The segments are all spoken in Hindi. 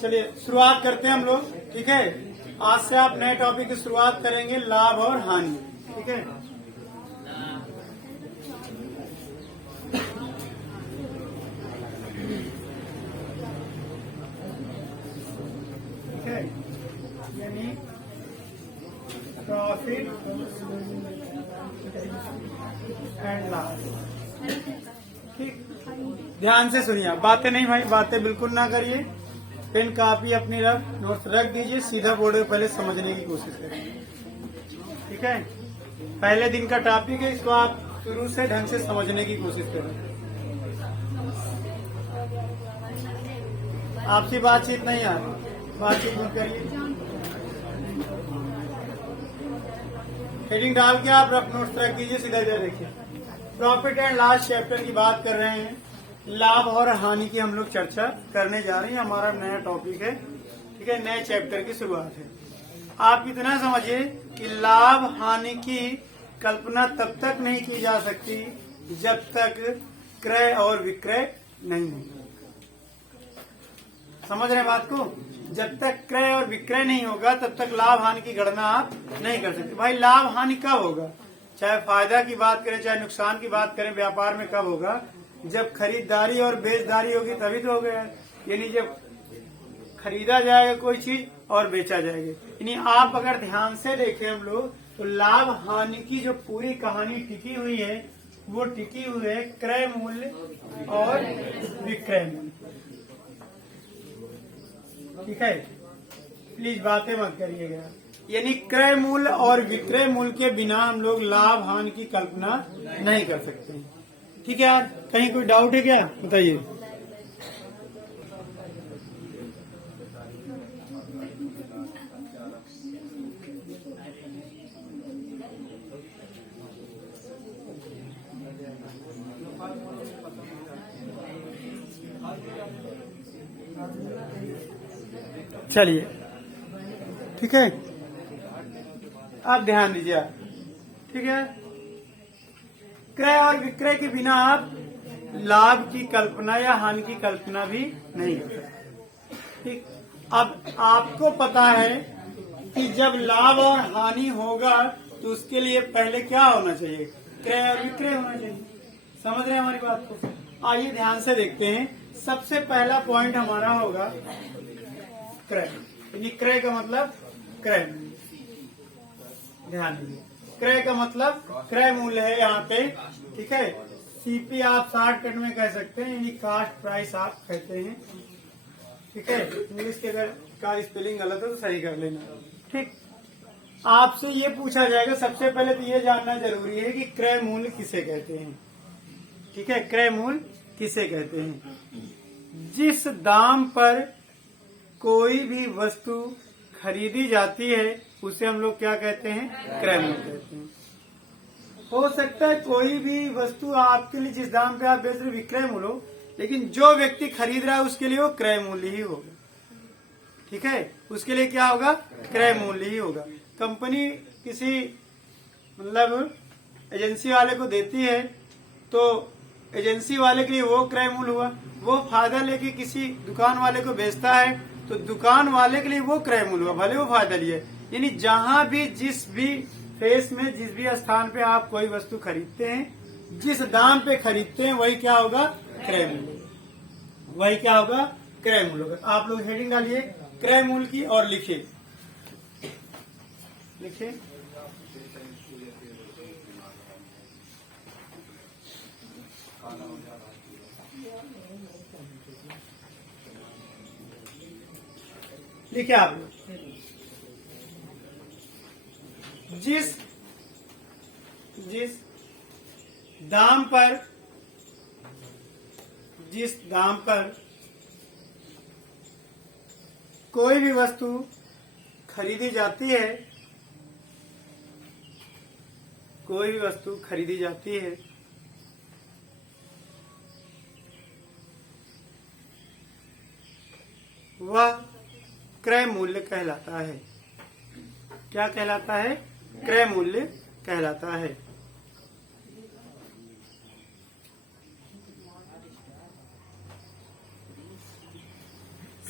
चलिए शुरुआत करते हैं हम लोग। ठीक है, आज से आप नए टॉपिक की शुरुआत करेंगे, लाभ और हानि। ठीक है, ठीक है, यानी प्रॉफिट एंड लॉस। ठीक, ध्यान से सुनिए, बातें नहीं भाई, बातें बिल्कुल ना करिए। पेन कापी अपनी नोट्स रख दीजिए, सीधा बोर्ड पे पहले समझने की कोशिश करें। ठीक है, पहले दिन का टॉपिक है, इसको आप शुरू से ढंग से समझने की कोशिश करें। आपसी बातचीत नहीं यार, बातचीत मत करिए। हेडिंग डाल के आप नोट्स रख दीजिए, सीधा इधर देखिए। प्रॉफिट एंड लॉस चैप्टर की बात कर रहे हैं। लाभ और हानि की हम लोग चर्चा करने जा रहे हैं, हमारा नया टॉपिक है। ठीक है, नए चैप्टर की शुरुआत है। आप इतना समझिए कि लाभ हानि की कल्पना तब तक नहीं की जा सकती जब तक क्रय और विक्रय नहीं होगा। समझ रहे बात को? जब तक क्रय और विक्रय नहीं होगा तब तक लाभ हानि की गणना आप नहीं कर सकते। भाई लाभ हानि कब होगा? चाहे फायदा की बात करें चाहे नुकसान की बात करें, व्यापार में कब होगा? जब खरीदारी और बेचदारी होगी तभी तो हो गया। यानी जब खरीदा जाएगा कोई चीज और बेचा जाएगा। यानी आप अगर ध्यान से देखें हम लोग, तो लाभ हानि की जो पूरी कहानी टिकी हुई है वो टिकी हुई है क्रय मूल्य और विक्रय मूल्य। ठीक है, प्लीज बातें मत करिएगा। यानी क्रय मूल्य और विक्रय मूल्य के बिना हम लोग लाभ हानि की कल्पना नहीं कर सकते। ठीक है यार, कहीं कोई डाउट है क्या? बताइए। चलिए, ठीक है, आप ध्यान दीजिए। ठीक है, क्रय और विक्रय के बिना आप लाभ की कल्पना या हानि की कल्पना भी नहीं कर सकते। ठीक, अब आपको पता है कि जब लाभ और हानि होगा तो उसके लिए पहले क्या होना चाहिए? क्रय और विक्रय होना चाहिए। समझ रहे हैं हमारी बात को? आइए ध्यान से देखते हैं। सबसे पहला पॉइंट हमारा होगा क्रय। यानी क्रय का मतलब क्रय। ध्यान दीजिए, क्रय का मतलब क्रय मूल्य है यहाँ पे। ठीक है, सीपी आप शॉर्टकट में कह सकते हैं, यानी कास्ट प्राइस आप कहते हैं। ठीक है, इंग्लिश के अगर का स्पेलिंग गलत है तो सही कर लेना। ठीक, आपसे ये पूछा जाएगा, सबसे पहले तो ये जानना जरूरी है कि क्रय मूल्य किसे कहते हैं। ठीक है, क्रय मूल्य किसे कहते हैं? जिस दाम पर कोई भी वस्तु खरीदी जाती है उसे हम लोग क्या कहते हैं? क्रय मूल्य कहते हैं। हो सकता है कोई भी वस्तु आपके लिए जिस दाम पे आप बेच रहे विक्रय मूल्य हो, लेकिन जो व्यक्ति खरीद रहा है उसके लिए वो क्रय मूल्य ही होगा। ठीक है, उसके लिए क्या होगा? क्रय मूल्य ही होगा। कंपनी किसी मतलब एजेंसी वाले को देती है तो एजेंसी वाले के लिए वो क्रय मूल्य हुआ। वो फायदा लेके किसी दुकान वाले को बेचता है तो दुकान वाले के लिए वो क्रय मूल्य हुआ, भले वो फायदा लिए। यानी जहां भी जिस भी फेस में जिस भी स्थान पे आप कोई वस्तु खरीदते हैं, जिस दाम पे खरीदते हैं वही क्या होगा? क्रय मूल्य। वही क्या होगा? क्रय मूल्य होगा। आप लोग हेडिंग डालिए क्रय मूल्य की और लिखिए। लिखिए लिखिए आप लोग। जिस दाम पर कोई भी वस्तु खरीदी जाती है, कोई भी वस्तु खरीदी जाती है, वह क्रय मूल्य कहलाता है। क्या कहलाता है? क्रय मूल्य कहलाता है।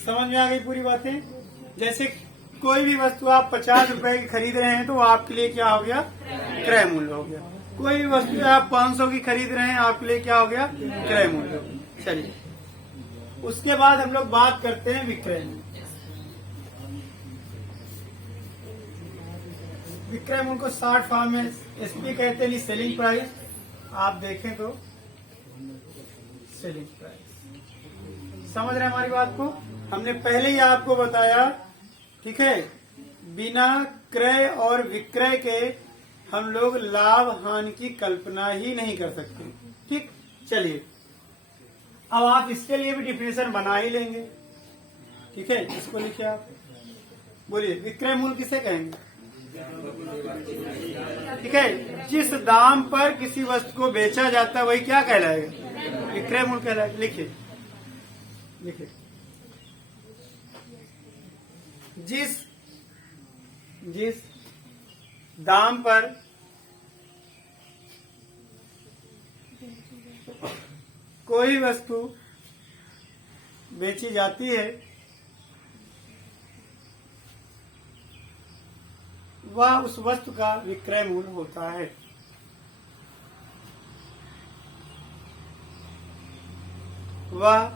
समझ में आ गई पूरी बातें। जैसे कोई भी वस्तु आप 50 रुपए की खरीद रहे हैं तो वो आपके लिए क्या हो गया, क्रय मूल्य हो गया। कोई भी वस्तु आप 500 की खरीद रहे हैं, आपके लिए क्या हो गया, क्रय मूल्य हो गया। चलिए उसके बाद हम लोग बात करते हैं विक्रय मूल्य। विक्रय मूल्य को शॉर्ट फॉर्म में एसपी कहते हैं, सेलिंग प्राइस। आप देखें तो सेलिंग प्राइस, समझ रहे हैं हमारी बात को। हमने पहले ही आपको बताया, ठीक है, बिना क्रय और विक्रय के हम लोग लाभ हानि की कल्पना ही नहीं कर सकते। ठीक, चलिए अब आप इसके लिए भी डिफिनेशन बना ही लेंगे। ठीक है, इसको लिखिए आप, बोलिए विक्रय मूल्य किसे कहेंगे। ठीक है, जिस दाम पर किसी वस्तु को बेचा जाता है वही क्या कहलाएगा, विक्रय मूल्य कहलाएगा। लिखिए लिखिए, जिस दाम पर कोई वस्तु बेची जाती है वह उस वस्तु का विक्रय मूल्य होता है। वह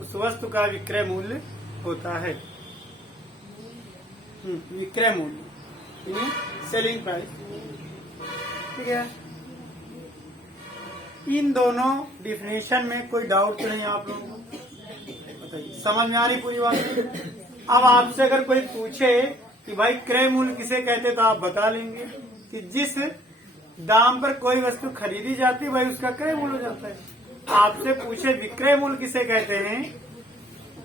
उस वस्तु का विक्रय मूल्य होता है। विक्रय मूल्य, सेलिंग प्राइस। ठीक है, इन दोनों डिफिनेशन में कोई डाउट तो नहीं आप लोगों को, बताइए समझ में आ रही पूरी बात। अब आपसे अगर कोई पूछे कि भाई क्रय मूल्य किसे कहते, तो आप बता लेंगे कि जिस दाम पर कोई वस्तु खरीदी जाती है वही उसका क्रय मूल्य हो जाता है। आपसे पूछे विक्रय मूल्य किसे कहते हैं,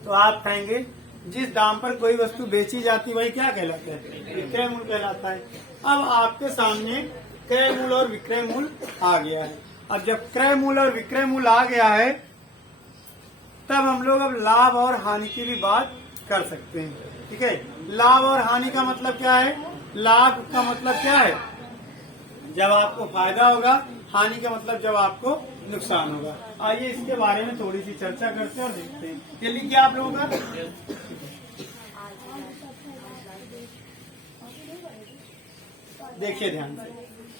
तो आप कहेंगे जिस दाम पर कोई वस्तु बेची जाती वही क्या कहलाता है, विक्रय मूल्य कहलाता है। अब आपके सामने क्रय मूल्य और विक्रय मूल्य आ गया है। अब जब क्रय मूल्य और विक्रय मूल्य आ गया है, तब हम लोग अब लाभ और हानि की भी बात कर सकते हैं। ठीक है, लाभ और हानि का मतलब क्या है, लाभ का मतलब क्या है, जब आपको फायदा होगा, हानि का मतलब जब आपको नुकसान होगा। आइए इसके बारे में थोड़ी सी चर्चा करते हैं और देखते हैं। ये लिखिए आप लोगों का, देखिए ध्यान से,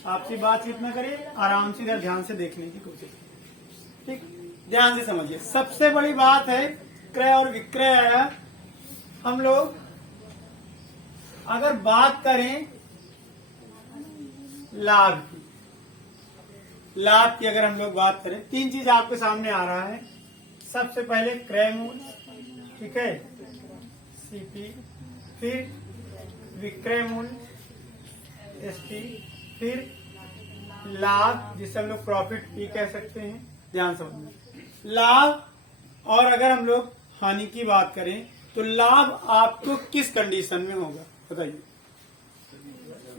आपसी बातचीत न करिए, आराम से इधर ध्यान से देखने की कोशिश करिए। ठीक, ध्यान से समझिए। सबसे बड़ी बात है क्रय और विक्रय आया। हम लोग अगर बात करें लाभ की, लाभ की अगर हम लोग बात करें, तीन चीज आपके सामने आ रहा है। सबसे पहले क्रय मूल्य, ठीक है, सीपी, फिर विक्रय मूल्य एसपी, फिर लाभ जिसे हम लोग प्रॉफिट पी कह सकते हैं। ध्यान समझना, लाभ। और अगर हम लोग हानि की बात करें तो लाभ आपको किस कंडीशन में होगा, बताइए।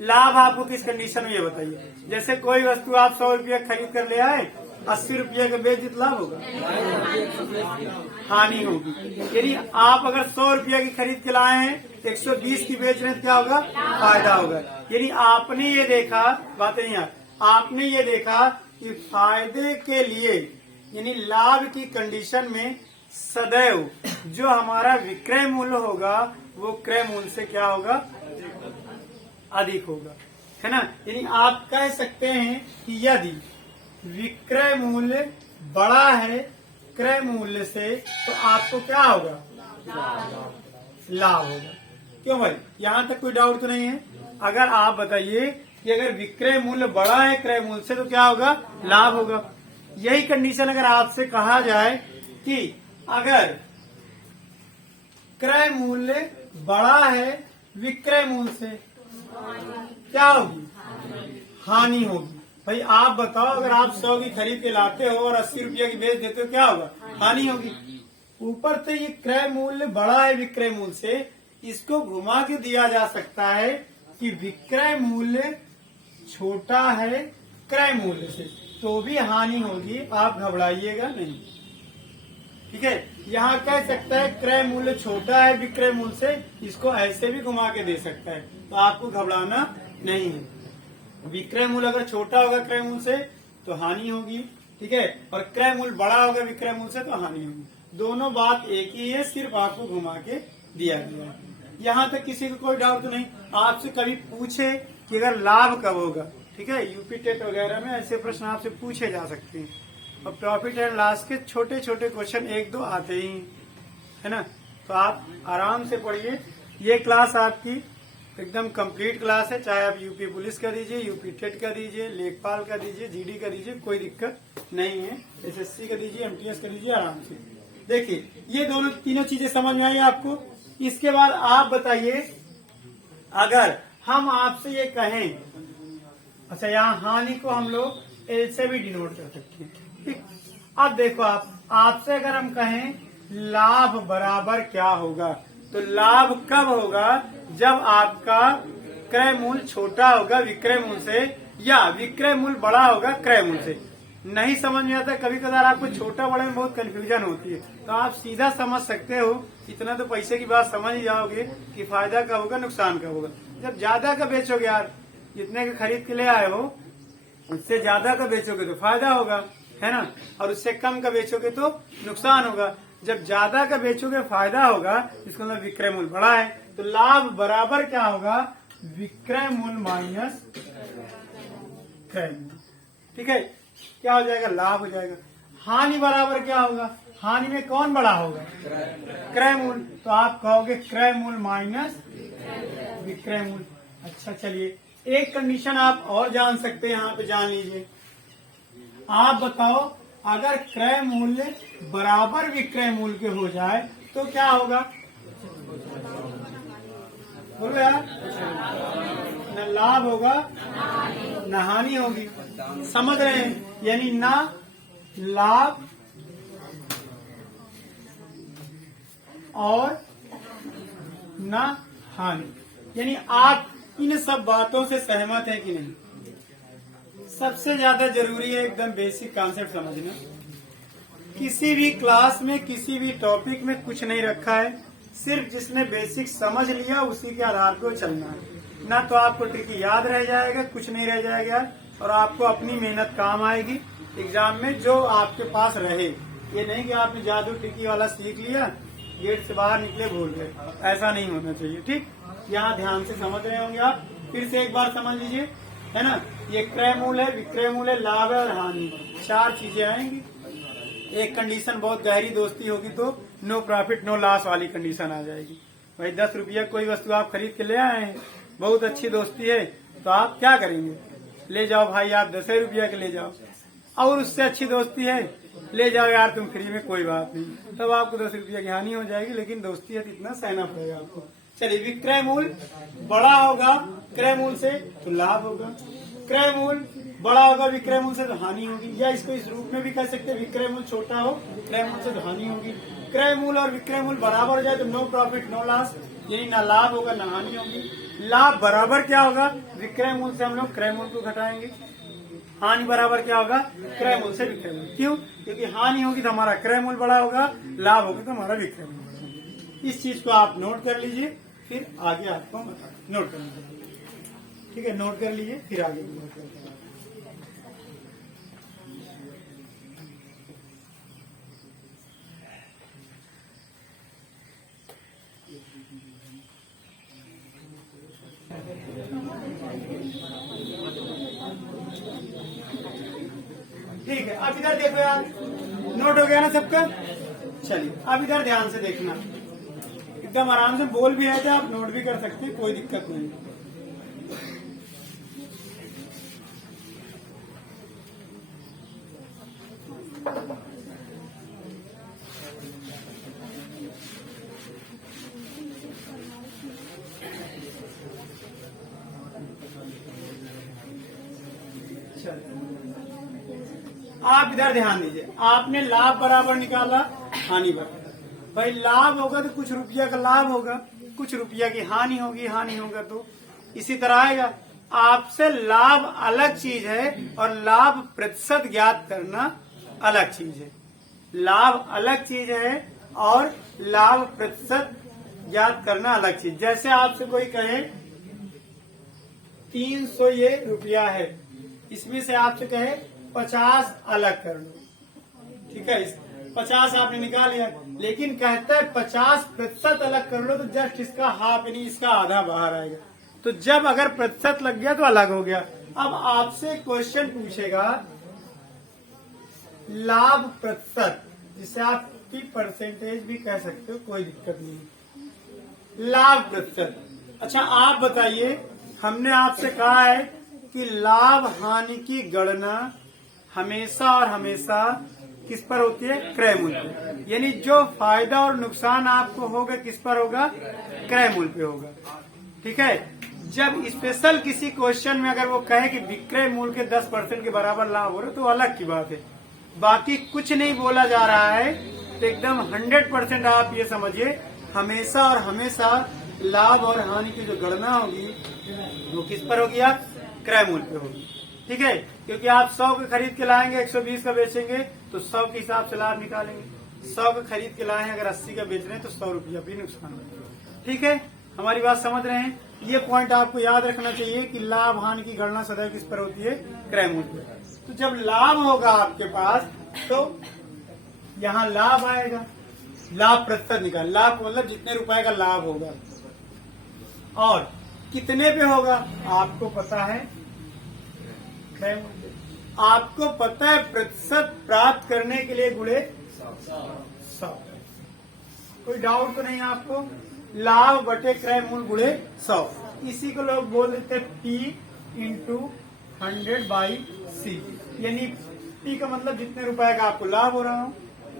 लाभ आपको किस कंडीशन में, ये बताइए। जैसे कोई वस्तु आप 100 रुपया खरीद कर ले आए, 80 रुपया का बेच जित लाभ होगा, हानि होगी। यदि आप अगर 100 रुपया की खरीद के लाए हैं, 120 की बेच रहे हैं, क्या होगा, फायदा होगा। यदि आपने ये देखा, बातें नहीं आपने ये देखा कि फायदे के लिए यानी लाभ की कंडीशन में सदैव जो हमारा विक्रय मूल्य होगा वो क्रय मूल्य से क्या होगा, अधिक होगा, है ना। यानी आप कह सकते हैं कि यदि विक्रय मूल्य बड़ा है क्रय मूल्य से तो आपको क्या होगा, लाभ होगा। क्यों भाई, यहाँ तक कोई डाउट तो नहीं है। अगर आप बताइए कि अगर विक्रय मूल्य बड़ा है क्रय मूल्य से तो क्या होगा, लाभ होगा। यही कंडीशन अगर आपसे कहा जाए कि अगर क्रय मूल्य बड़ा है विक्रय मूल्य से, क्या होगी, हानि होगी। भाई आप बताओ, अगर आप 100 की खरीद के लाते हो और 80 रुपया की बेच देते हो, क्या होगा, हानि होगी। ऊपर से ये क्रय मूल्य बड़ा है विक्रय मूल्य से, इसको घुमा के दिया जा सकता है कि विक्रय मूल्य छोटा है क्रय मूल्य से, तो भी हानि होगी, आप घबराइएगा नहीं। ठीक है, यहाँ कह सकता है क्रय मूल्य छोटा है विक्रय मूल्य से, इसको ऐसे भी घुमा के दे सकता है, तो आपको घबराना नहीं है। विक्रय मूल्य अगर छोटा होगा क्रय मूल्य से तो हानि होगी, ठीक है, और क्रय मूल्य बड़ा होगा विक्रय मूल्य से तो हानि होगी। दोनों बात एक ही है, सिर्फ आपको घुमा के दिया गया है। यहाँ तक किसी को कोई डाउट नहीं। आपसे कभी पूछे कि अगर लाभ कब होगा, ठीक है, यूपी टेट वगैरह में ऐसे प्रश्न आपसे पूछे जा सकते हैं। और प्रॉफिट एंड लॉस के छोटे छोटे क्वेश्चन एक दो आते ही है ना। तो आप आराम से पढ़िए। ये क्लास आपकी एकदम कंप्लीट क्लास है, चाहे आप यूपी पुलिस का दीजिए, यूपी टेट का दीजिए, लेखपाल का दीजिए, जीडी का दीजिए, कोई दिक्कत नहीं है। एसएससी का दीजिए, एमटीएस का दीजिए, आराम से देखिए। ये दोनों तीनों चीजें समझ में आई आपको। इसके बाद आप बताइए, अगर हम आपसे ये कहें, अच्छा यहाँ हानि को हम लोग एल से भी डिनोट कर सकते हैं, ठीक। अब देखो आपसे अगर हम कहें लाभ बराबर क्या होगा, तो लाभ कब होगा, जब आपका क्रय मूल्य छोटा होगा विक्रय मूल्य से, या विक्रय मूल्य बड़ा होगा क्रय मूल्य से। नहीं समझ में आता, कभी कभार आपको छोटा बड़े में बहुत कंफ्यूजन होती है, तो आप सीधा समझ सकते हो। इतना तो पैसे की बात समझ ही जाओगे कि फायदा कब होगा, नुकसान कब होगा। जब ज्यादा का बेचोगे यार, जितने का खरीद के ले आए हो उससे ज्यादा का बेचोगे तो फायदा होगा, है ना, और उससे कम का बेचोगे तो नुकसान होगा। जब ज्यादा का बेचोगे फायदा होगा, इसका मतलब विक्रय मूल्य बड़ा है। तो लाभ बराबर क्या होगा, विक्रय मूल्य माइनस क्रय मूल्य, ठीक है। क्या हो जाएगा, लाभ हो जाएगा। हानि बराबर क्या होगा, हानि में कौन बड़ा होगा, क्रय मूल्य। तो आप कहोगे क्रय मूल्य माइनस विक्रय मूल्य। अच्छा चलिए, एक कंडीशन आप और जान सकते हैं, यहाँ पे जान लीजिए। आप बताओ, अगर क्रय मूल्य बराबर विक्रय मूल्य के हो जाए तो क्या होगा, बोलो यार, न लाभ होगा न हानि होगी। समझ रहे हैं, यानी ना लाभ और न हानि। यानी आप इन सब बातों से सहमत हैं कि नहीं। सबसे ज्यादा जरूरी है एकदम बेसिक कॉन्सेप्ट समझना। किसी भी क्लास में किसी भी टॉपिक में कुछ नहीं रखा है, सिर्फ जिसने बेसिक समझ लिया उसी के आधार पर चलना है। ना तो आपको ट्रिकी याद रह जाएगा, कुछ नहीं रह जाएगा, और आपको अपनी मेहनत काम आएगी एग्जाम में, जो आपके पास रहे। ये नहीं कि आपने जादू ट्रिकी वाला सीख लिया, गेट से बाहर निकले भूल गए, ऐसा नहीं होना चाहिए, ठीक। यहाँ ध्यान से समझ रहे होंगे आप, फिर से एक बार समझ लीजिए, है ना। ये क्रय मूल्य है, विक्रय मूल्य, लाभ है और हानि, चार चीजें आएंगी। एक कंडीशन बहुत गहरी दोस्ती होगी तो नो प्रॉफिट नो लॉस वाली कंडीशन आ जाएगी। भाई 10 रुपया कोई वस्तु आप खरीद के ले आए हैं, बहुत अच्छी दोस्ती है, तो आप क्या करेंगे, ले जाओ भाई आप 10 रुपया के ले जाओ। और उससे अच्छी दोस्ती है, ले जाओ यार तुम फ्री में, कोई बात नहीं, तब आपको 10 रुपया की हानि हो जाएगी, लेकिन दोस्ती है तो इतना सहना पड़ेगा आपको। चलिए, विक्रय मूल्य बड़ा होगा क्रय मूल्य से तो लाभ होगा, क्रय मूल्य बड़ा होगा विक्रय मूल्य से तो हानि होगी। या इसको इस रूप में भी कह सकते हैं, विक्रय मूल्य छोटा हो क्रय मूल्य से तो हानि होगी। क्रय मूल्य और विक्रय मूल्य बराबर हो जाए तो नो प्रॉफिट नो लॉस, यानी ना लाभ होगा ना हानि होगी। लाभ बराबर क्या होगा, विक्रय मूल्य से हम लोग क्रय मूल्य को घटाएंगे। हानि बराबर क्या होगा, क्रय मूल्य से विक्रय मूल्य। क्यों, क्योंकि हानि होगी तो हमारा क्रय मूल्य बड़ा होगा, लाभ होगा तो हमारा विक्रय मूल्य बड़ा होगा। इस चीज को आप नोट कर लीजिए, फिर आगे आपको नोट कर लीजिए, ठीक है, नोट कर लीजिए, फिर आगे नोट कर लीजिए। ठीक है, अब इधर देखो यार, नोट हो गया ना सबका। चलिए अब इधर ध्यान से देखना, एकदम आराम से बोल भी रहे थे आप, नोट भी कर सकते हैं, कोई दिक्कत नहीं। आप इधर ध्यान दीजिए, आपने लाभ बराबर निकाला हानि बराबर। भाई लाभ होगा तो कुछ रुपया का लाभ होगा, कुछ रुपया की हानि होगी, हानि होगा तो इसी तरह आएगा। आपसे लाभ अलग चीज है और लाभ प्रतिशत ज्ञात करना अलग चीज है। लाभ अलग चीज है और लाभ प्रतिशत ज्ञात करना अलग चीज। जैसे आपसे कोई कहे 300 ये रुपया है, इसमें से आपसे कहे 50 अलग कर लो, ठीक है, 50 आपने निकाल लिया, लेकिन कहता है 50% अलग कर लो तो जस्ट इसका हाफ यानी इसका आधा बाहर आएगा। तो जब अगर प्रतिशत लग गया तो अलग हो गया। अब आपसे क्वेश्चन पूछेगा लाभ प्रतिशत, जिसे आप परसेंटेज भी कह सकते हो, कोई दिक्कत नहीं। लाभ प्रतिशत, अच्छा आप बताइए, हमने आपसे कहा है कि लाभ हानि की गणना हमेशा और हमेशा किस पर होती है? क्रय मूल्य पे। यानी जो फायदा और नुकसान आपको होगा किस पर होगा? क्रय मूल्य पे होगा। ठीक है। जब स्पेशल किसी क्वेश्चन में अगर वो कहे कि विक्रय मूल्य के 10% के बराबर लाभ हो रहा है तो अलग की बात है, बाकी कुछ नहीं बोला जा रहा है तो एकदम 100% आप ये समझिए हमेशा और हमेशा लाभ और हानि की जो गणना होगी वो किस पर होगी? आप क्रय मूल्य पे होगी। ठीक है, क्योंकि आप 100 का खरीद के लाएंगे 120 का बेचेंगे तो 100 के हिसाब से लाभ निकालेंगे। 100 का खरीद के लाए हैं अगर 80 का बेच रहे हैं तो 100 रुपया भी नुकसान होगा। ठीक है, हमारी बात समझ रहे हैं? ये पॉइंट आपको याद रखना चाहिए कि लाभ हानि की गणना सदैव किस पर होती है? क्रय मूल्य पे। तो जब लाभ होगा आपके पास तो यहाँ लाभ आएगा, लाभ प्रतिशत निकाल, लाभ मतलब जितने रुपए का लाभ होगा और कितने पे होगा आपको पता है? आपको पता है प्रतिशत प्राप्त करने के लिए गुणे 100। कोई डाउट तो नहीं आपको? लाभ बटे क्रय मूल्य गुणे 100, इसी को लोग बोल देते हैं P इंटू 100/C। यानी P का मतलब जितने रुपए का आपको लाभ हो रहा हो,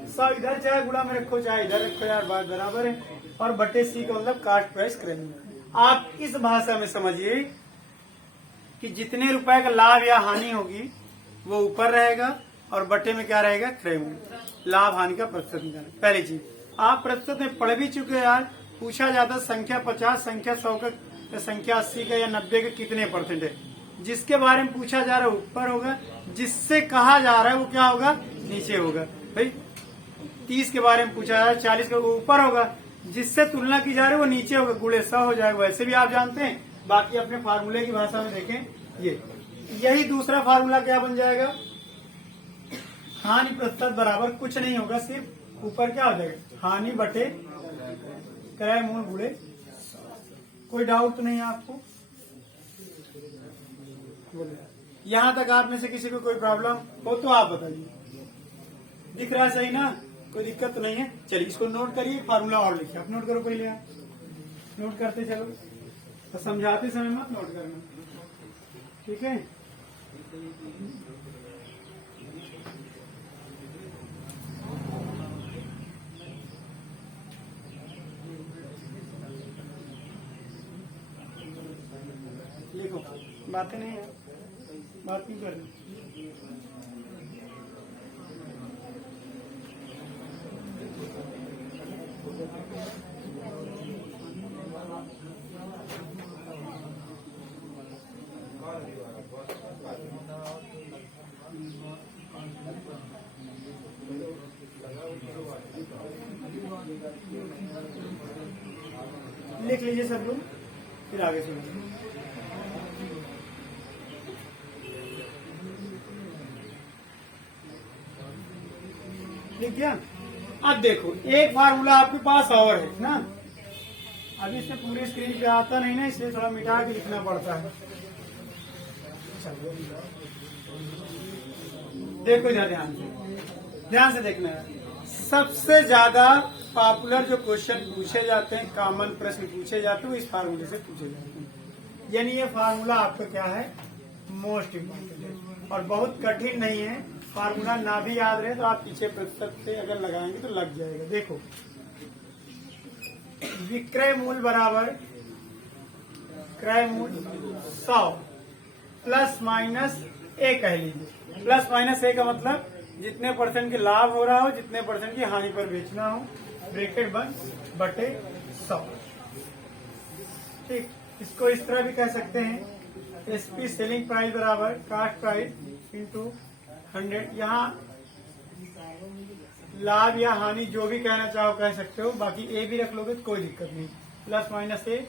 100 इधर चाहे गुणा में रखो चाहे इधर रखो, यार बात बराबर है। और बटे C का मतलब कास्ट प्राइस क्रय मूल्य। आप इस भाषा में समझिए कि जितने रुपए का लाभ या हानि होगी वो ऊपर रहेगा और बटे में क्या रहेगा? क्रय मूल्य। लाभ हानि का प्रतिशत निकालना। पहली चीज आप प्रतिशत में पढ़ भी चुके हैं यार, पूछा जाता संख्या 50, संख्या 100 का, संख्या 80 का या 90 का कितने % है। जिसके बारे में पूछा जा रहा है ऊपर होगा, जिससे कहा जा रहा है वो क्या होगा? नीचे होगा। भाई 30 के बारे में पूछा जा रहा है 40 का, वो ऊपर होगा। जिससे तुलना की जा रही है वो नीचे होगा, गुणे 100 हो जाएगा। वैसे भी आप जानते हैं, बाकी अपने फार्मूले की भाषा में देखें, यही दूसरा फार्मूला क्या बन जाएगा? हानि प्रतिशत बराबर कुछ नहीं होगा, सिर्फ ऊपर क्या हो जाएगा? हानि बटे क्रय मूल्य गुणे 100। कोई डाउट तो नहीं है आपको? यहाँ तक आप में से किसी को कोई प्रॉब्लम हो तो आप बताइए। दिख रहा है सही ना? कोई दिक्कत तो नहीं है? चलिए इसको नोट करिए, फार्मूला और लिखिए। आप नोट करो पहले, आप नोट करते चलो, तो समझाते समय मत नोट करना। ठीक है, लिखो। बातें नहीं है, बात नहीं करनी। लिख लीजिए सब लोग, फिर आगे सुनिए। लिख गया? अब देखो एक फार्मूला आपके पास और है ना, अभी इसमें पूरी स्क्रीन पे आता नहीं ना, इसलिए थोड़ा मिटा के लिखना पड़ता है। देखो इधर ध्यान से देखना है। सबसे ज्यादा पॉपुलर जो क्वेश्चन पूछे जाते हैं, कॉमन प्रश्न पूछे जाते हैं, वो इस फार्मूले से पूछे जाते हैं। यानी ये फार्मूला आपका क्या है? मोस्ट इम्पोर्टेंट है और बहुत कठिन नहीं है। फार्मूला ना भी याद रहे तो आप पीछे प्रतिशत से अगर लगाएंगे तो लग जाएगा। देखो विक्रय मूल्य बराबर क्रय मूल्य 100 प्लस माइनस ए कह लीजिए। प्लस माइनस ए का मतलब जितने % के लाभ हो रहा हो, जितने % की हानि पर बेचना हो, ब्रैकेट बंद बटे 100। ठीक, इसको इस तरह भी कह सकते हैं, एसपी सेलिंग प्राइस बराबर कास्ट प्राइस इंटू 100। यहाँ लाभ या हानि जो भी कहना चाहो कह सकते हो, बाकी ए भी रख लोगे तो कोई दिक्कत नहीं। प्लस माइनस ए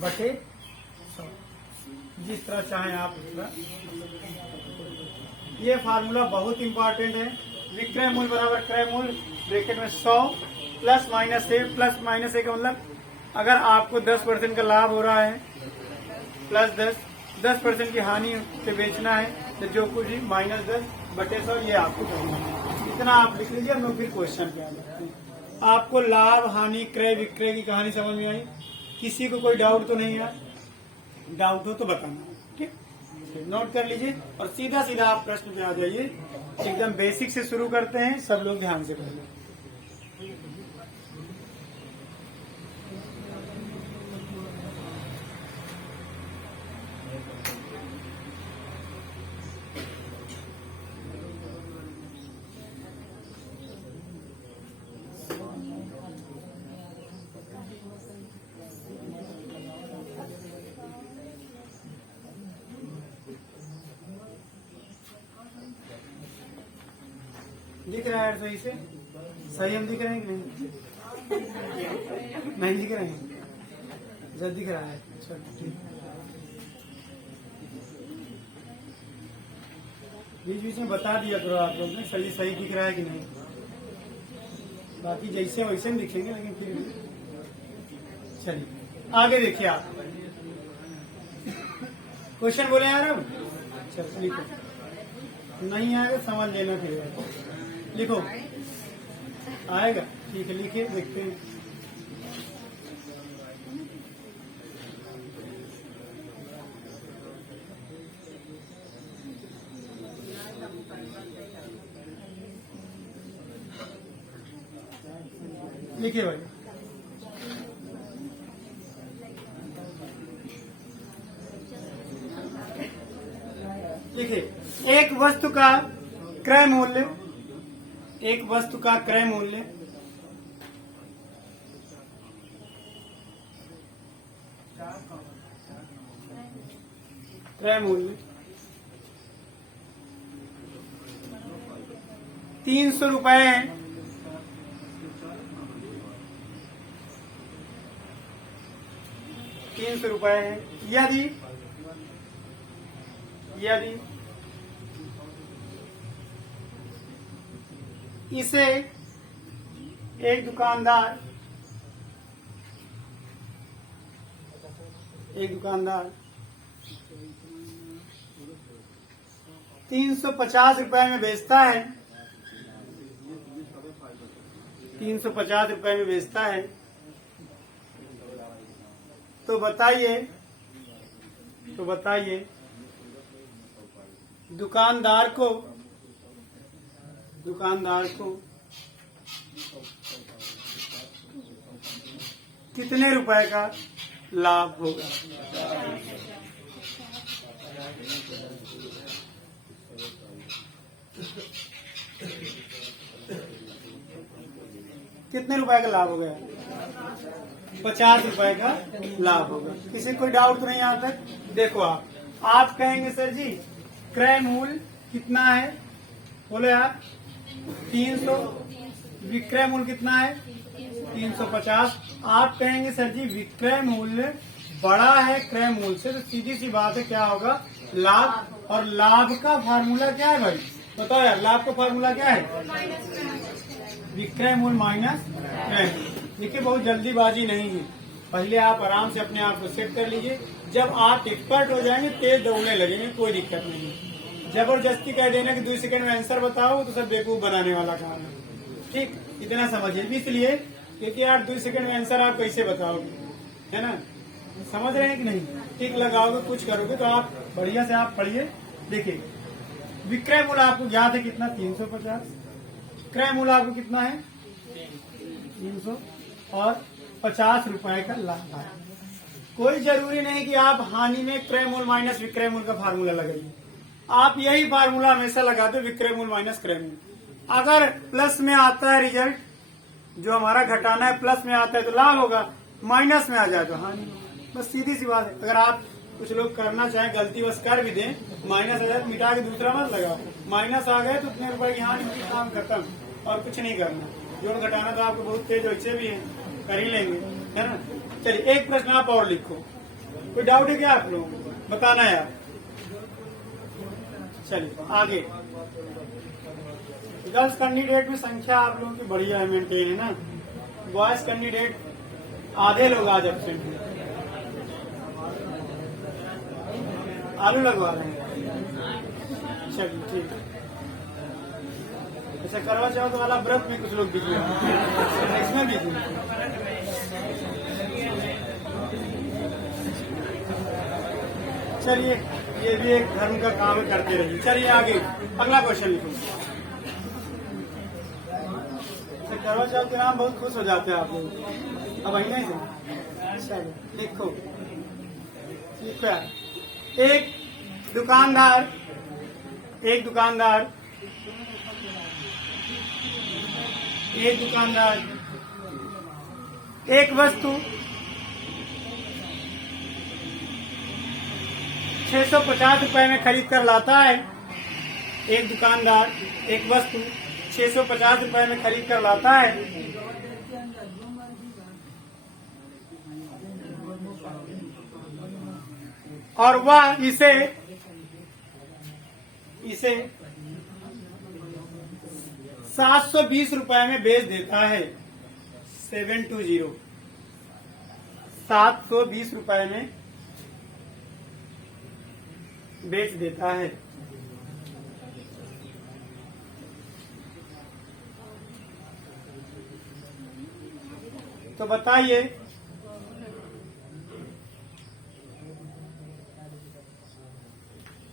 बटे 100, जिस तरह चाहें आप उस तरह। ये फार्मूला बहुत इंपॉर्टेंट है विक्रय मूल्य बराबर क्रय मूल्य ब्रैकेट में 100 प्लस माइनस ए का मतलब अगर आपको 10% का लाभ हो रहा है प्लस 10% की हानि से बेचना है तो जो कुछ भी -10/100 ये आपको करना है। इतना आप लिख लीजिए, हम लोग फिर क्वेश्चन पे आ जाते हैं। आपको लाभ हानि क्रय विक्रय की कहानी समझ में आई? किसी को कोई डाउट तो नहीं है? डाउट हो तो बताना, ठीक? नोट कर लीजिए और सीधा सीधा आप प्रश्न पे आ जाइए। एकदम बेसिक से शुरू करते हैं, सब लोग ध्यान से पढ़िए। दिख रहा है सही से? सही हम दिख रहे हैं कि नहीं? नहीं दिख रहे हैं? जब दिख रहा है, अच्छा ठीक। बीच बीच में बता दिया करो आप लोग ने सही दिख रहा है कि नहीं। बाकी जैसे वैसे में दिखेंगे, लेकिन फिर भी चलिए आगे देखिए। आप क्वेश्चन बोले यार अब? चल लिखो, नहीं आएगा समझ लेना, फिर लिखो। आएगा? ठीक है, लिखिए, देखते हैं। लिखिए भाई। लिखिए, एक वस्तु का क्रय मूल्य, एक वस्तु का क्रय मूल्य क्रय मूल्य 300 रुपए है। 300 रुपए है यदि इसे एक दुकानदार 350 रुपए में बेचता है, 350 रुपए में बेचता है, तो बताइए दुकानदार को कितने रुपए का लाभ होगा? कितने रुपए का लाभ हो गया? 50 रुपए का लाभ होगा। किसी कोई डाउट तो नहीं यहाँ तक? देखो आप कहेंगे सर जी क्रय मूल्य कितना है? बोले आप 300, विक्रय मूल्य कितना है? 350। आप कहेंगे सर जी विक्रय मूल्य बड़ा है क्रय मूल्य से, तो सीधी सी बात है क्या होगा? लाभ। और लाभ का फार्मूला क्या है भाई? बताओ यार, लाभ का फार्मूला क्या है? विक्रय मूल्य माइनस क्रय। देखिए बहुत जल्दीबाजी नहीं है, पहले आप आराम से अपने आप को सेट कर लीजिए। जब आप एक्सपर्ट हो जाएंगे, तेज दौड़ने लगेंगे, कोई दिक्कत नहीं है। जबरदस्ती कह देना कि 2 सेकंड में आंसर बताओ तो सब बेवकूफ बनाने वाला काम है, ठीक? इतना समझिए। इसलिए क्योंकि यार 2 सेकंड में आंसर आप कैसे बताओगे, है ना? समझ रहे हैं कि नहीं? टिक लगाओगे, कुछ करोगे तो आप बढ़िया से आप पढ़िए। देखिए विक्रय मूल्य आपको ज्ञात है कितना? 350। क्रय मूल्य आपको कितना है? 300 और 50 रुपए का लाभ है। कोई जरूरी नहीं कि आप हानि में क्रय मूल्य माइनस विक्रय मूल्य का फार्मूला लगाइए। आप यही फार्मूला हमेशा लगाते हो, विक्रय मूल्य माइनस क्रय मूल्य। अगर प्लस में आता है रिजल्ट, जो हमारा घटाना है प्लस में आता है तो लाभ होगा, माइनस में आ जाए तो हानि। बस सीधी सी बात है। अगर आप कुछ लोग करना चाहें, गलती बस कर भी दें, माइनस आ जाए तो मिटा के दूसरा मत लगाओ। माइनस आ गए तो उतने रुपए की हानि, काम खत्म, और कुछ नहीं करना। जोड़ घटाना तो आपको बहुत तेज वैसे भी है, कर ही लेंगे, है ना? चलिए एक प्रश्न आप और लिखो। कोई डाउट है क्या आप लोगों को? बताना यार। चलिए आगे। गर्ल्स कैंडिडेट में संख्या आप लोगों की बढ़िया है, मेंटेन है ना। बॉयज कैंडिडेट आधे लोग आज एब्सेंट हैं। आलू लगवा रहे हैं, चलिए ठीक है। अच्छा, करवा चौथ वाला व्रत में कुछ लोग बिजी हैं, इसमें बिजी हैं। चलिए, ये भी एक धर्म का काम करते रहिए। चलिए आगे, अगला क्वेश्चन लिखो। करवा चौथ के नाम बहुत खुश हो जाते हैं आप लोग, अब आई नहीं से। चलिए लिखो, एक दुकानदार एक वस्तु 650 रुपए में खरीद कर लाता है। एक दुकानदार एक वस्तु 650 रुपए में खरीद कर लाता है और वह इसे 720 रुपए में बेच देता है। 720 720 रुपए में बेच देता है। तो बताइए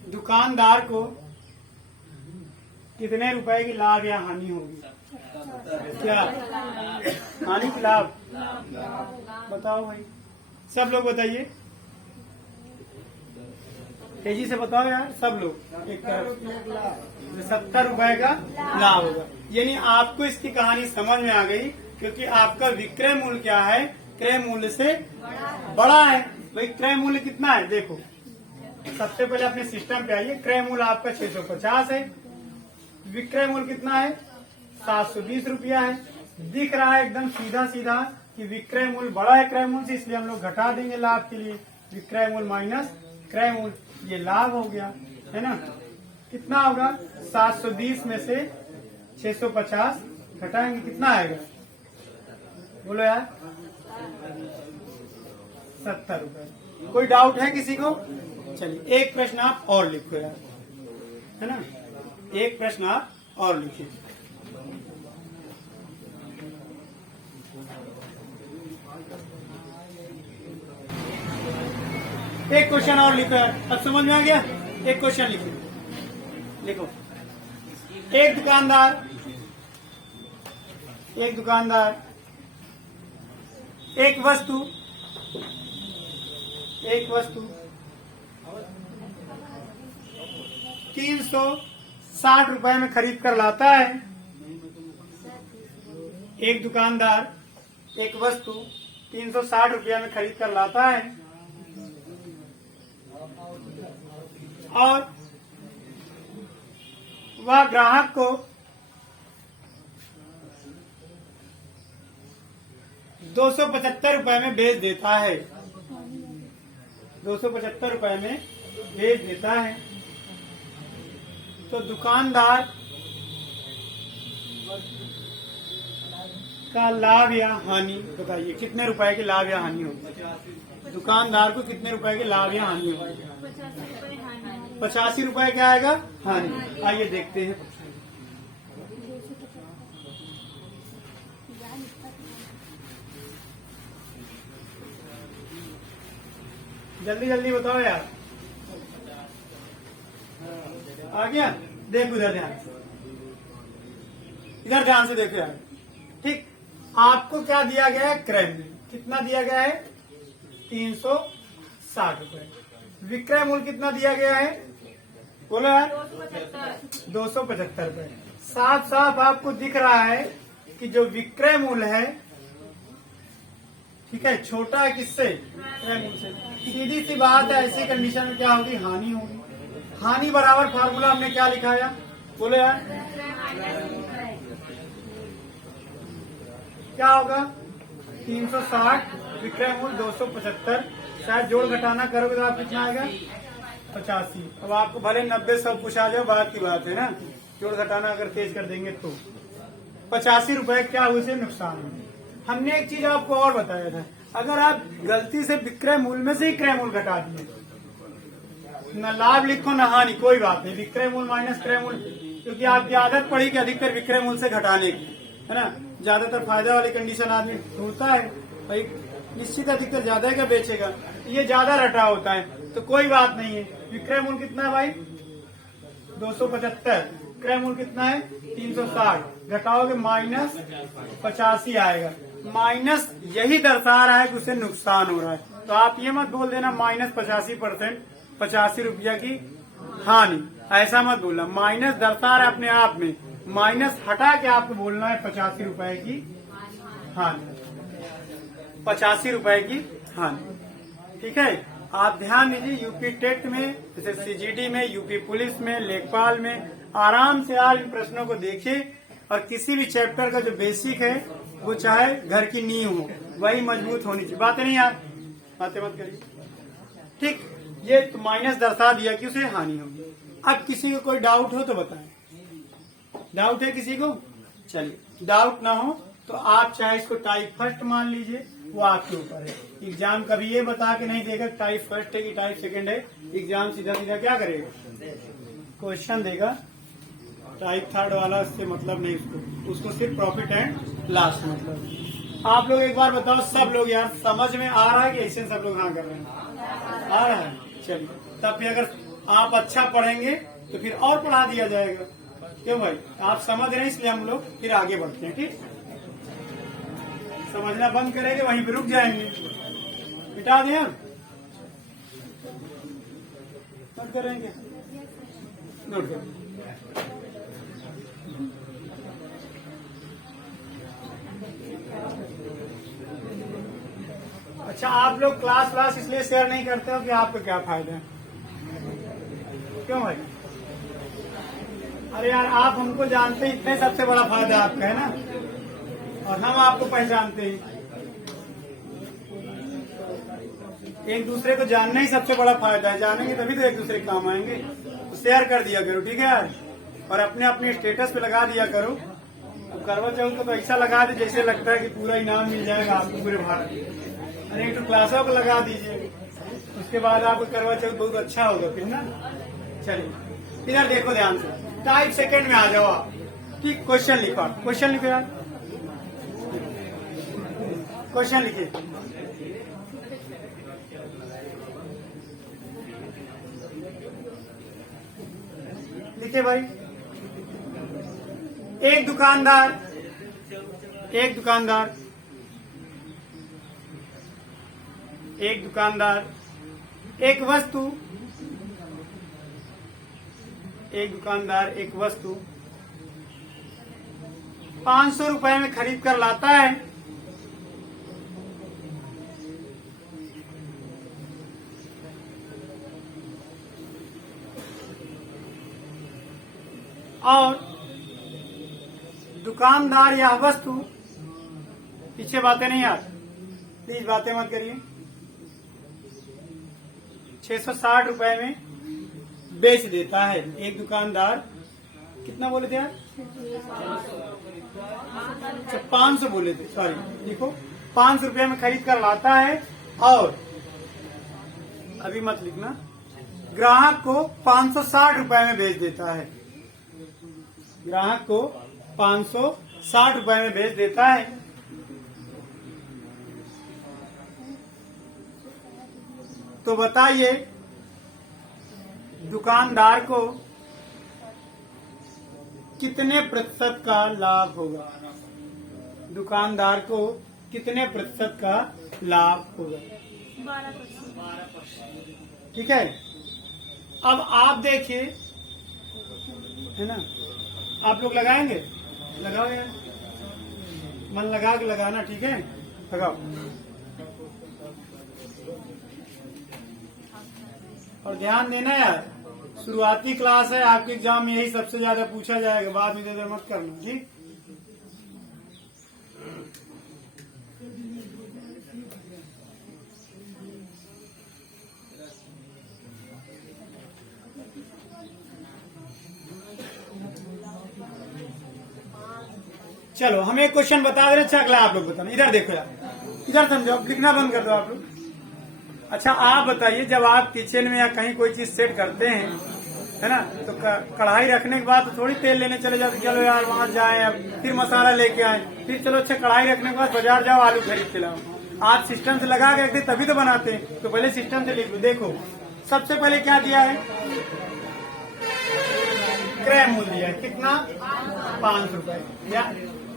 दुकानदार को कितने रुपए की लाभ या हानि होगी? क्या हानि की लाभ? बताओ भाई, सब लोग बताइए, तेजी से बताओ यार सब लोग। एक तरफ 70 रुपए का लाभ होगा, यानी आपको इसकी कहानी समझ में आ गई, क्योंकि आपका विक्रय मूल्य क्या है, क्रय मूल्य से बड़ा है। भाई क्रय मूल्य कितना है? देखो, सबसे पहले अपने सिस्टम पे आइए। क्रय मूल्य आपका 650 है, विक्रय मूल्य कितना है? 720 रुपया है। दिख रहा है एकदम सीधा सीधा कि विक्रय मूल्य बड़ा है क्रय मूल्य से, इसलिए हम लोग घटा देंगे लाभ के लिए। विक्रय मूल्य माइनस क्रय मूल्य, ये लाभ हो गया, है ना। कितना होगा? 720 में से 650 घटाएंगे, कितना आएगा? बोलो यार, 70 रुपए। कोई डाउट है किसी को? चलिए एक प्रश्न आप और लिखो यार, है ना। एक प्रश्न आप और लिखिए। एक क्वेश्चन और लिखो यार, अब समझ में आ गया। एक क्वेश्चन लिखो। एक दुकानदार एक वस्तु 360 रुपए में खरीद कर लाता है। एक दुकानदार एक वस्तु 360 रुपया में खरीद कर लाता है और वह ग्राहक को 275 रुपए में बेच देता है। 275 रुपए में बेच देता है। तो दुकानदार का लाभ या हानि बताइए, कितने रुपए की लाभ या हानि होगी? दुकानदार को कितने रुपए की लाभ या हानि होगी? 85 रुपए क्या आएगा? हानि। आइए देखते हैं। जल्दी जल्दी बताओ यार, आ गया? देखो इधर ध्यान से देखो यार। ठीक, आपको क्या दिया गया है? क्रय मूल्य कितना दिया गया है? 360 रुपए। विक्रय मूल्य कितना दिया गया है? बोलो यार, 275 रुपए। साफ साफ आपको दिख रहा है कि जो विक्रय मूल्य है, ठीक है, छोटा है किससे? क्रय मूल्य से। सीधी सी बात है, ऐसी कंडीशन में क्या होगी? हानि होगी। हानि बराबर फार्मूला हमने क्या लिखाया? बोलो यार, क्या होगा? 360 विक्रय मूल्य 275, शायद जोड़ घटाना करोगे तो आप कितना आएगा? 85। अब आपको भले 90-100 कुछ आ जाओ, बात की बात है ना, जोड़ घटाना अगर तेज कर देंगे तो 85 रुपए क्या हुए से नुकसान हुआ। हमने एक चीज आपको और बताया था, अगर आप गलती से विक्रय मूल्य में से ही क्रय मूल्य घटा दिए, न लाभ लिखो न हानि, कोई बात नहीं, विक्रय मूल्य माइनस क्रय मूल्य, क्योंकि आपकी आदत पड़ी कि अधिकतर विक्रय मूल्य से घटाने की, है ना। ज्यादातर फायदा वाली कंडीशन आदमी ढूंढता है भाई, निश्चित अधिकतर ज्यादा का बेचेगा, ये ज्यादा रटा होता है तो कोई बात नहीं है। विक्रय मूल्य कितना है भाई 275, क्रय मूल्य कितना है 360, घटाओगे माइनस 85 आएगा। माइनस यही दर्शा रहा है कि उसे नुकसान हो रहा है, तो आप ये मत बोल देना माइनस 85%, 85 रुपया की हानि, ऐसा मत बोलना। माइनस दर्शा रहा है अपने आप में, माइनस हटा के आपको बोलना है 85 रुपए की हानि, 85 रुपए की हानि। ठीक है, आप ध्यान दीजिए, यूपी टेट में, जैसे सीजीडी में, यूपी पुलिस में, लेखपाल में, आराम से आप इन प्रश्नों को देखिए, और किसी भी चैप्टर का जो बेसिक है वो चाहे घर की नींव हो, वही मजबूत होनी चाहिए। बातें नहीं यार, बातें मत करिए। ठीक, ये तो माइनस दर्शा दिया कि उसे हानि होगी। अब किसी को कोई डाउट हो तो बताएं। डाउट है किसी को? चलिए, डाउट ना हो तो आप चाहे इसको टाइप फर्स्ट मान लीजिए, वो आपके ऊपर है। एग्जाम कभी ये बता के नहीं देगा टाइप फर्स्ट है कि टाइप सेकंड है, एग्जाम सीधा सीधा क्या करेगा, क्वेश्चन देगा। टाइप थर्ड वाला से मतलब नहीं, उसको सिर्फ प्रॉफिट एंड लॉस मतलब। आप लोग एक बार बताओ, सब लोग यार समझ में आ रहा है कि ऐसे सब लोग हाँ कर रहे हैं? आ रहा है। चलिए, तब फिर अगर आप अच्छा पढ़ेंगे तो फिर और पढ़ा दिया जाएगा। क्यों भाई, आप समझ रहे हैं इसलिए हम लोग फिर आगे बढ़ते हैं। ठीक, समझना बंद करेंगे वहीं पे रुक जाएंगे, मिटा दें हम, नोट करेंगे, नोट करेंगे। अच्छा, आप लोग क्लास इसलिए शेयर नहीं करते हो कि आपको क्या फायदा है? क्यों भाई? अरे यार, आप हमको जानते हैं, इतने सबसे बड़ा फायदा आपका है ना, और हम आपको पहचानते हैं। एक दूसरे को जानना ही सबसे बड़ा फायदा है, जानेंगे तभी तो एक दूसरे के काम आएंगे। तो शेयर कर दिया करो, ठीक है यार, और अपने अपने स्टेटस पे लगा दिया करो। तो करवा चौथ को तो ऐसा लगा दे जैसे लगता है कि पूरा इनाम मिल जाएगा आपको पूरे भारत। अरे एक तो क्लासों को लगा दीजिए, उसके बाद आपको करवा चौथ बहुत अच्छा होगा फिर ना। चलिए, इधर देखो ध्यान से, टाइप सेकंड में आ जाओ आप। ठीक, क्वेश्चन लिखो, क्वेश्चन लिखो यार, क्वेश्चन लिखिए। लिखिए भाई, एक दुकानदार एक वस्तु 500 रुपए में खरीद कर लाता है, और दुकानदार यह वस्तु, पीछे बातें नहीं यार, प्लीज बातें मत करिए, 660 रुपए में बेच देता है। एक दुकानदार कितना बोले थे यार? 500 बोले थे, सॉरी, देखो 500 रुपए में खरीद कर लाता है, और अभी मत लिखना, ग्राहक को 560 रुपए में बेच देता है। ग्राहक को 560 रुपए में बेच देता है। तो बताइए दुकानदार को कितने प्रतिशत का लाभ होगा? दुकानदार को कितने प्रतिशत का लाभ होगा? 12%। ठीक है, अब आप देखिए, है ना, आप लोग लगाएंगे? लगाओ यार, मन लगा के लगाना, ठीक है, लगाओ। और ध्यान देना यार, शुरुआती क्लास है, आपके एग्जाम में यही सबसे ज्यादा पूछा जाएगा, बाद में इधर मत करना, ठीक। चलो हम एक क्वेश्चन बता दे रहे, अच्छा अगला आप लोग बताना। इधर देखो यार, इधर समझो, लिखना बंद कर दो आप लोग। अच्छा आप बताइए, जब आप किचन में या कहीं कोई चीज सेट करते हैं, है ना, तो कढ़ाई रखने के बाद तो थोड़ी तेल लेने चले जाते, चलो यार वहां जाए, अब फिर मसाला लेके आए, फिर चलो अच्छा कढ़ाई रखने के बाद बाजार जाओ आलू खरीद के लाओ। आप सिस्टम से लगा के रखते तभी तो बनाते हैं। तो पहले सिस्टम से लिख लो। देखो सबसे पहले क्या दिया है, क्रय मूल्य दिया है, कितना 5 रुपए। या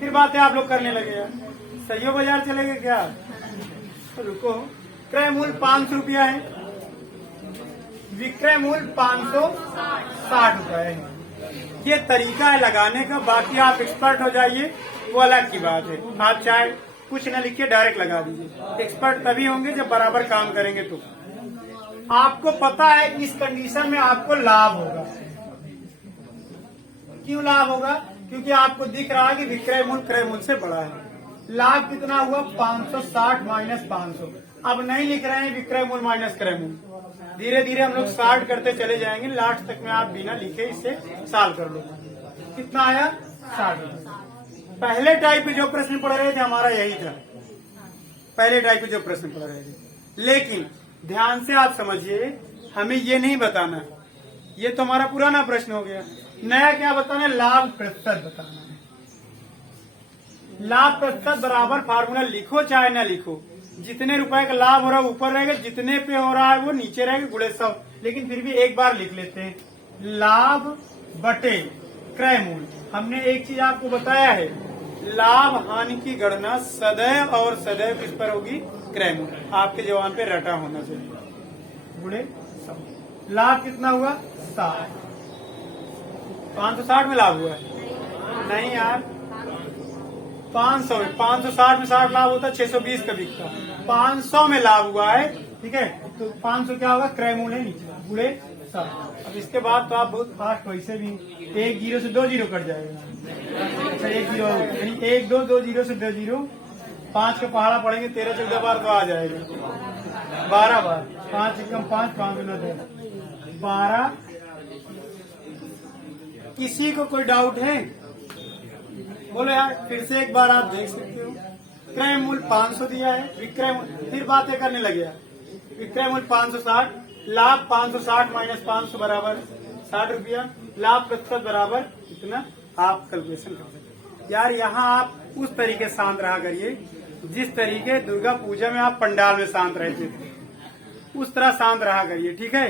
फिर बातें आप लोग करने लगे यार, सही हो बाजार चले गए क्या? तो रुको, क्रय मूल्य 500 रुपया है, विक्रय मूल्य 560 रुपए है। ये तरीका है लगाने का, बाकी आप एक्सपर्ट हो जाइए वो अलग की बात है। आप चाहे कुछ न लिखिए डायरेक्ट लगा दीजिए। एक्सपर्ट तभी होंगे जब बराबर काम करेंगे। तो आपको पता है इस कंडीशन में आपको लाभ होगा। क्यों लाभ होगा? क्योंकि आपको दिख रहा है कि विक्रय मूल्य क्रय मूल्य से बड़ा है। लाभ कितना हुआ? 560 माइनस 500। अब नहीं लिख रहे हैं विक्रय मूल्य माइनस क्रय मूल्य, धीरे धीरे हम लोग सॉल्व करते चले जाएंगे। लास्ट तक में आप बिना लिखे इसे सॉल्व कर लो। कितना आया? 60। पहले टाइप पे जो प्रश्न पढ़ रहे थे हमारा यही था, पहले टाइप पे जो प्रश्न पढ़ रहे थे। लेकिन ध्यान से आप समझिए, हमें ये नहीं बताना, ये तो हमारा पुराना प्रश्न हो गया। नया क्या बताना है? लाभ प्रतिशत बताना है। लाभ प्रतिशत बराबर फार्मूला लिखो चाहे ना लिखो, जितने रुपए का लाभ हो रहा है ऊपर रहेगा, जितने पे हो रहा है वो नीचे रहेगा, गुणे 100। लेकिन फिर भी एक बार लिख लेते हैं, लाभ बटे क्रय मूल्य। हमने एक चीज आपको बताया है, लाभ हानि की गणना सदैव और सदैव किस पर होगी? क्रय मूल्य। आपके जवान पे रटा होना चाहिए, गुणे 100। लाभ कितना हुआ? 60। 560 में लाभ हुआ है? नहीं यार, 500 में 560 में 60 लाभ होता है, 620 का बिकता। 500 में लाभ हुआ है, ठीक है। तो 500 क्या होगा? क्रय मूल्य नीचे, गुणे 100। अब इसके बाद तो आप बहुत फास्ट, वैसे भी 1 जीरो से 2 जीरो कट जाएगा। अच्छा 1 जीरो, यानी 1 2 2 जीरो से 2 जीरो, 5 का पहाड़ा पड़ेंगे 13 14 बार तो आ जाएगा, 12 बार। 5 एकम 5, 5 गुना 10, 12। किसी को कोई डाउट है? बोलो यार, फिर से एक बार आप देख सकते हो। क्रय मूल्य 500 दिया है, विक्रय मूल्य, फिर बातें करने लगे यार। विक्रय मूल्य 560, लाभ 560 माइनस 500 बराबर 60 रुपया, लाभ प्रतिशत बराबर इतना। आप कैलकुलेशन कर सकते यार। यहाँ आप उस तरीके शांत रहा करिए जिस तरीके दुर्गा पूजा में आप पंडाल में शांत रहते थे, उस तरह शांत रहा करिए, ठीक है।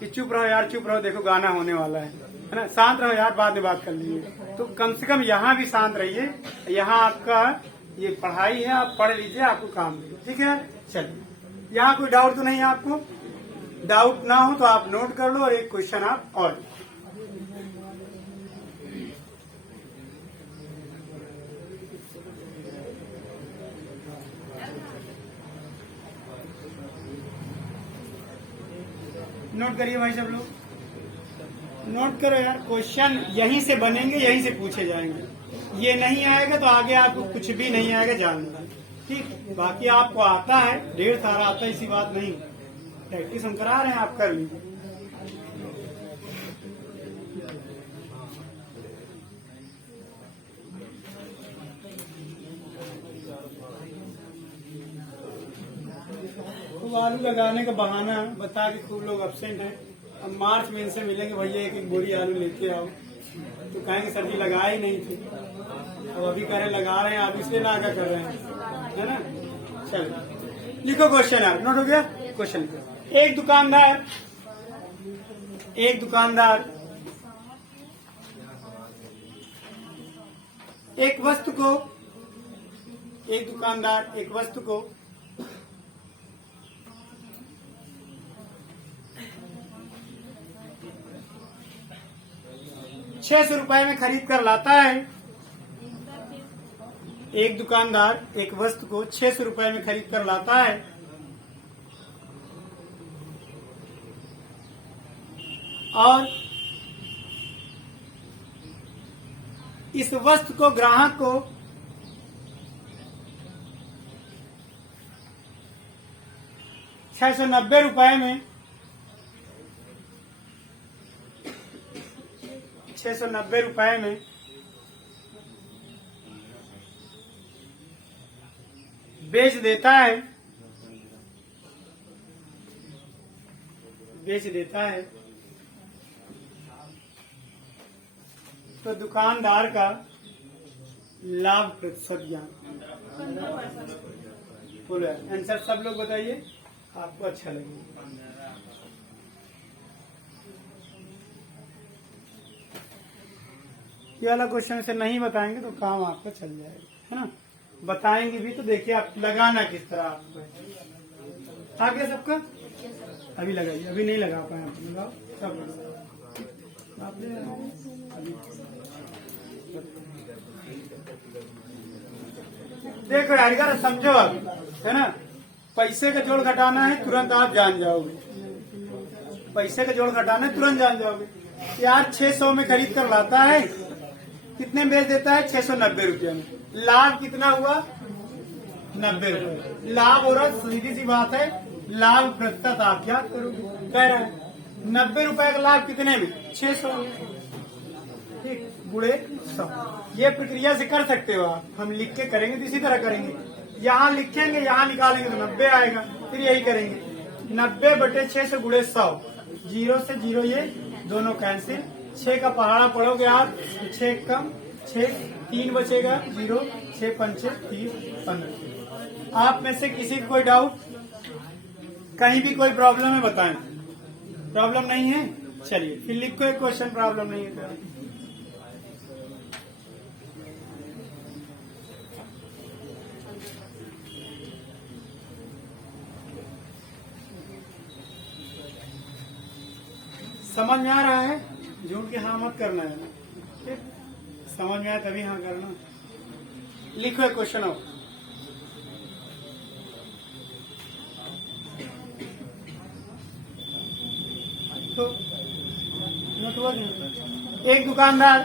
कि चुप रहो यार, चुप रहो, देखो गाना होने वाला है ना, शांत रहो यार, बाद में बात कर लीजिए। तो कम से कम यहाँ भी शांत रहिए। यहाँ आपका ये पढ़ाई है, आप पढ़ लीजिए, आपको काम दे, ठीक है। चलिए, यहाँ कोई डाउट तो नहीं है आपको? डाउट ना हो तो आप नोट कर लो और एक क्वेश्चन आप और नोट करिए भाई सब लोग, नोट करो यार। क्वेश्चन यहीं से बनेंगे, यहीं से पूछे जाएंगे। ये नहीं आएगा तो आगे आपको कुछ भी नहीं आएगा, जान लेना, ठीक। बाकी आपको आता है, ढेर सारा आता है, इसी बात नहीं, प्रैक्टिस हम करा रहे हैं, आप कर लीजिए। खूब आलू लगाने का बहाना बता के खूब लोग अपसेंट हैं। अब मार्च में इनसे मिलेंगे, भैया एक एक बोरी आलू लेके आओ, तो कहेंगे सर जी लगाए ही नहीं थे। अब अभी कह रहे लगा रहे हैं, आप इसलिए ना आगा कर रहे हैं, है ना। चलो लिखो क्वेश्चन यार, नोट हो गया? क्वेश्चन लिखो। एक दुकानदार एक दुकानदार एक वस्तु को 600 रुपए में खरीद कर लाता है। एक दुकानदार एक वस्तु को 600 रुपए में खरीद कर लाता है और इस वस्तु को ग्राहक को 690 रुपए में 690 रुपए में बेच देता है तो दुकानदार का लाभ प्रतिशत ज्ञान। बोलो आंसर सब लोग बताइए, आपको अच्छा लगेगा। ये वाला क्वेश्चन से नहीं बताएंगे तो काम आपका चल जाएगा, है ना। बताएंगे भी तो देखिए आप लगाना किस तरह आपको। आ गया सबका? अभी लगाइए, अभी नहीं लगा पाए आप, लगाओ सब देखो यार, समझो अब, है ना। पैसे का जोड़ घटाना है तुरंत आप जान जाओगे, पैसे का जोड़ घटाना है तुरंत जान जाओगे। यार 600 में खरीद कर लाता है, कितने में बेच देता है? 690 रुपये में। लाभ कितना हुआ? 90 रुपये लाभ हो रहा। सीधी सी बात है, लाभ प्रतिशत आप क्या करोगे? कह रहा है 90 रुपए का लाभ कितने में? 600, ठीक, गुणे 100। ये प्रक्रिया से कर सकते हो आप। हम लिख के करेंगे तो इसी तरह करेंगे, यहाँ लिखेंगे यहाँ निकालेंगे तो 90 आएगा, फिर यही करेंगे। 90/600 गुणे 100, 0 से 0 ये दोनों कैंसिल, 6 का पहाड़ा पढ़ोगे आप, 6 कम 6, 3 बचेगा 0, 6 पंचे 30, 15। आप में से किसी को कोई डाउट, कहीं भी कोई प्रॉब्लम है बताएं। प्रॉब्लम नहीं है? चलिए फिर लिखो एक क्वेश्चन, प्रॉब्लम नहीं है। समझ में आ रहा है? झूठ के हाँ मत करना है, ठीक? समझ में आया तभी हाँ करना। लिखो एक क्वेश्चन हो। तो एक दुकानदार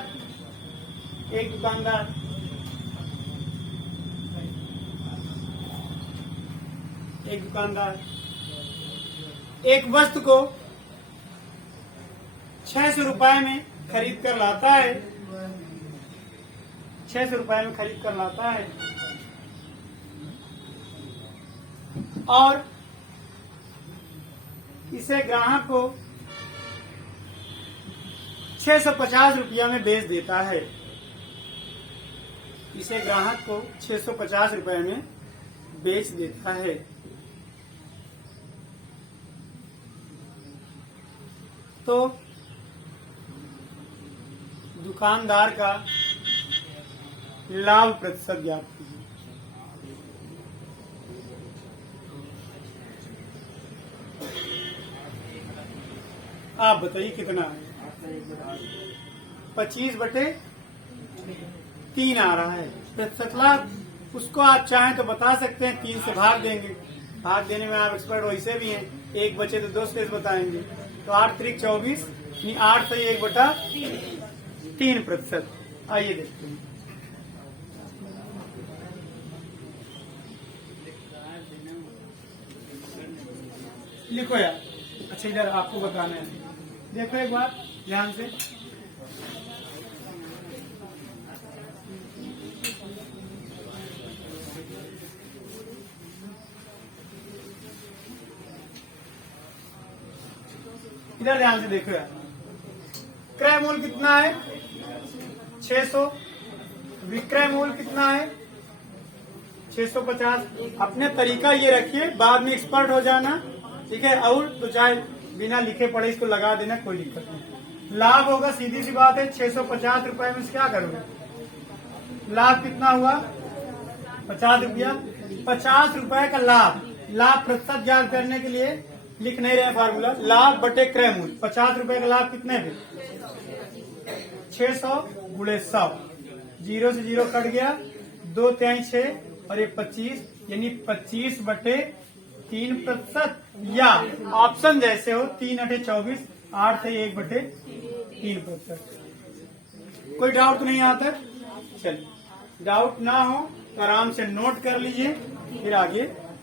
एक वस्तु को 600 रुपए में खरीद कर लाता है, 600 रुपए में खरीद कर लाता है और इसे ग्राहक को 650 रुपया में बेच देता है। इसे ग्राहक को 650 रुपए में बेच देता है। तो दुकानदार का लाभ प्रतिशत ज्ञात कीजिए। आप बताइए कितना है? 25/3 आ रहा है प्रतिशत लाभ। उसको आप चाहें तो बता सकते हैं, 3 से भाग देंगे। भाग देने में आप एक्सपर्ट वैसे भी हैं, 1 बचे तो 2 से बताएंगे। तो 8 3 24, 8 से 1/3%। आइए देखते हैं। लिखो यार। अच्छा इधर आपको बताना है, देखो एक बार ध्यान से। इधर ध्यान से देखो यार, क्रय मूल्य कितना है? 600। विक्रय मूल्य कितना है? 650। अपने तरीका ये रखिए, बाद में एक्सपर्ट हो जाना, ठीक है। और तो चाहे बिना लिखे पढ़े इसको लगा देना, कोई दिक्कत नहीं। लाभ होगा, सीधी सी बात है, 650 रुपए में से क्या करोगे? लाभ कितना हुआ? 50 रुपया। 50 रुपए का लाभ, लाभ प्रतिशत ज्ञात करने के लिए लिख नहीं रहे फार्मूला। लाभ बटे क्रय मूल्य, 50 रुपए का लाभ कितने पे? 600 गुणे 100, 0 से 0 कट गया, 2 3 6 और ये 25, यानी 25/3%। या ऑप्शन जैसे हो, 3 8 24, 8 से 1/3%। कोई डाउट तो नहीं यहाँ तक? चलिए, डाउट ना हो तो आराम से नोट कर लीजिए, फिर आगे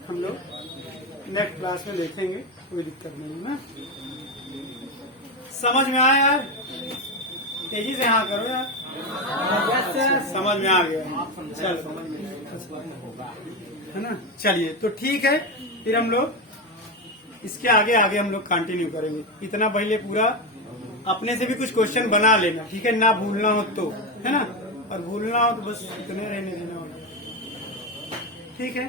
हम लोग नेक्स्ट क्लास में देखेंगे। कोई दिक्कत नहीं है ना? समझ में आया यार? तेजी से हाँ करो यार। समझ में आ गया? चलो। है ना। चलिए तो ठीक है, फिर हम लोग इसके आगे हम लोग कंटिन्यू करेंगे। इतना पहले पूरा अपने से भी कुछ क्वेश्चन बना लेना, ठीक है, ना भूलना हो तो, है ना, और भूलना हो तो बस इतने रहने देना होगा, ठीक है।